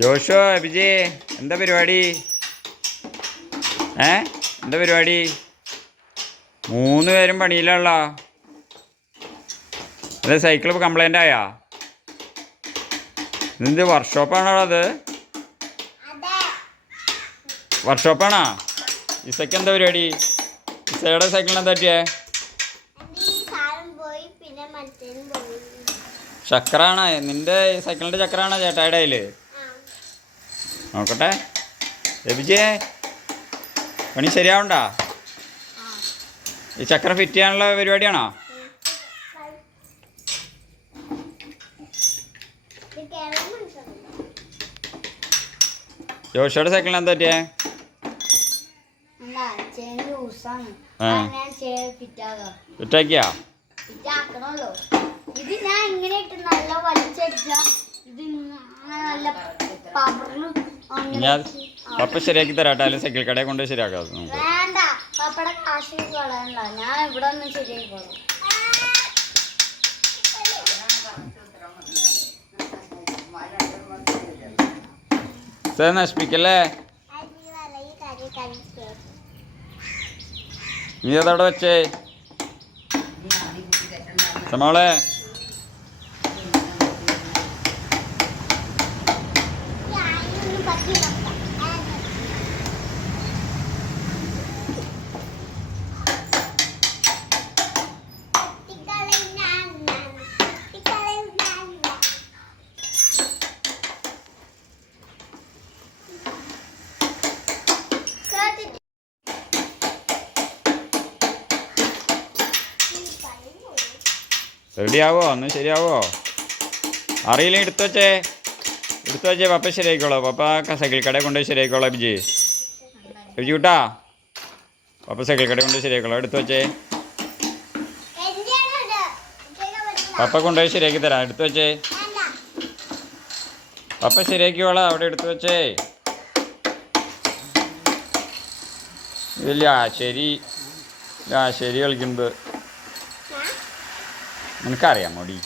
ജോഷോ Avichay എന്താ പരിപാടി? എന്താ പരിപാടി? 3 പേരും പണിയിലാണല്ലോ. അതെ, സൈക്കിൾ കംപ്ലൈൻ്റ് ആയാ? ഇതിൻ്റെ വർക്ക്ഷോപ്പാണോ അത്? വർക്ക്ഷോപ്പാണോ? ഇസയ്ക്ക് എന്താ പരിപാടി? ഇസയുടെ സൈക്കിളിന് എന്താ പറ്റിയേ? ചക്രാണ് നിൻ്റെ സൈക്കിളിൻ്റെ ചക്രാണോ ചേട്ടായുടെ കയ്യിൽ? നോക്കട്ടെ. എബിജേ, പണി ശരിയാവണ്ട? ഈ ചക്രം ഫിറ്റ് ചെയ്യാനുള്ള പരിപാടിയാണോ? ജോഷയുടെ സൈക്കിളിന് എന്താ പറ്റിയേ? ഫിറ്റാക്കിയാ? ഇത് ഞാൻ ഇങ്ങനെ ഇട്ട് നല്ല വലിച്ചടിച്ച ഇത് നല്ല പവറിൽ ഞാൻ പപ്പ ശരിയാക്കി തരാട്ടെ, അല്ലെങ്കിൽ സൈക്കിൾ കടയിൽ കൊണ്ട് ശരിയാക്കാം. വേണ്ട, പപ്പയുടെ കാശ് കളയണ്ട, ഞാൻ ഇവിടെ ഒന്ന് ശരിയായിക്കോളാം. നശിപ്പിക്കല്ലേ? നീ അതവിടെ വെച്ചേ മോളെ. റെഡിയാവോ? ഒന്ന് ശരിയാവോ? അറിയില്ലെങ്കിൽ എടുത്തു വെച്ചേ പപ്പ ശരിയായിക്കോളാം. പപ്പ സൈക്കിൾ കടയിൽ കൊണ്ടുപോയി ശരിയായിക്കോളാം. അഭിജി കൂട്ടാ, പപ്പ സൈക്കിൾ കടയിൽ കൊണ്ടുപോയി ശരിയായിക്കോളാം. എടുത്തു വെച്ചേ, പപ്പ കൊണ്ടുപോയി ശരിയാക്കി തരാം. എടുത്തു വെച്ചേ, പപ്പ ശരിയാക്കിക്കോളാം. അവിടെ എടുത്തു വെച്ചേ. ഇല്ല ശരി കളിക്കുന്നത് നിനക്കറിയാം മോടി.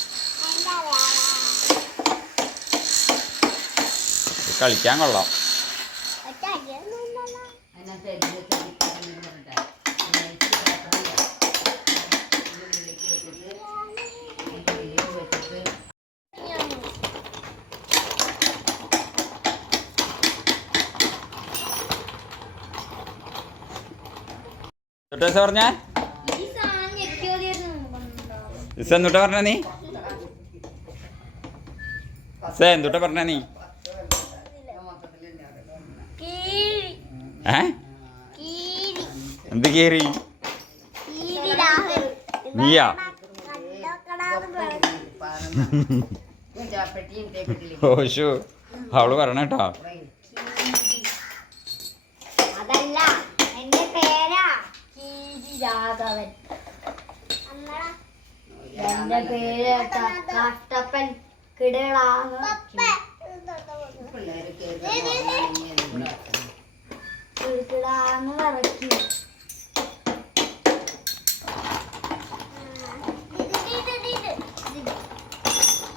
കളിക്കാൻ കൊള്ളാം. പറഞ്ഞ എന്തുട്ടാ പറഞ്ഞ നീ? എന്തുട്ടാ പറഞ്ഞ നീ? എന്ത് കീറി? നീയാ? ഓശു അവള് പറഞ്ഞേട്ടോ. അതല്ല, എന്റെ പേരാ രാഘവൻ. എന്റെ പേര് കട്ടപ്പൻ കിടളാന്ന് ഇറക്കി.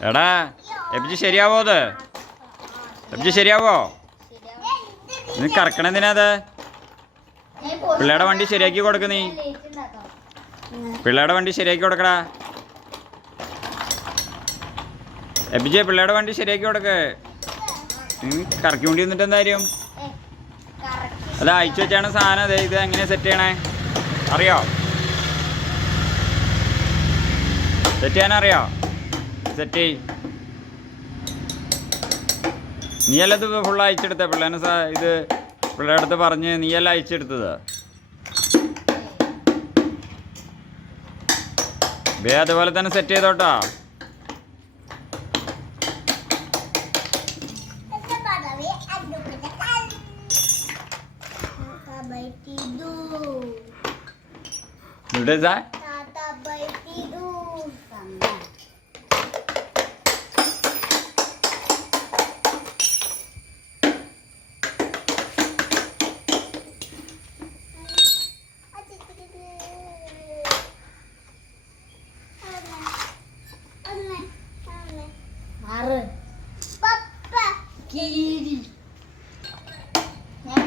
എടാ എബിജി ശരിയാവോ? എബിജി ശരിയാവോ? നീ കറക്കണെന്തിനാ അത്? പിള്ളേടെ വണ്ടി ശരിയാക്കി കൊടുക്ക. നീ പിള്ളേടെ വണ്ടി ശരിയാക്കി കൊടുക്കടാ. എബിജെ പിള്ളേടെ വണ്ടി ശരിയാക്കി കൊടുക്ക്. നീ കറക്കി കൊണ്ടി വന്നിട്ട് എന്താ കാര്യം? അല്ല, അയച്ചു വെച്ചാണ് സാധനം. അതെ, ഇത് എങ്ങനെയാ സെറ്റ് ചെയ്യണേ അറിയോ? സെറ്റ് ചെയ്യാനറിയോ? സെറ്റ് ചെയ്. നീയല്ല ഇത് ഫുള്ള് അയച്ചെടുത്തേ? പിള്ളേനെ ഇത് പിള്ളേരുടെ അടുത്ത് പറഞ്ഞ് നീയല്ല അയച്ചെടുത്തത്? അതുപോലെ തന്നെ സെറ്റ് ചെയ്തോട്ടാ. കീരി ഞാൻ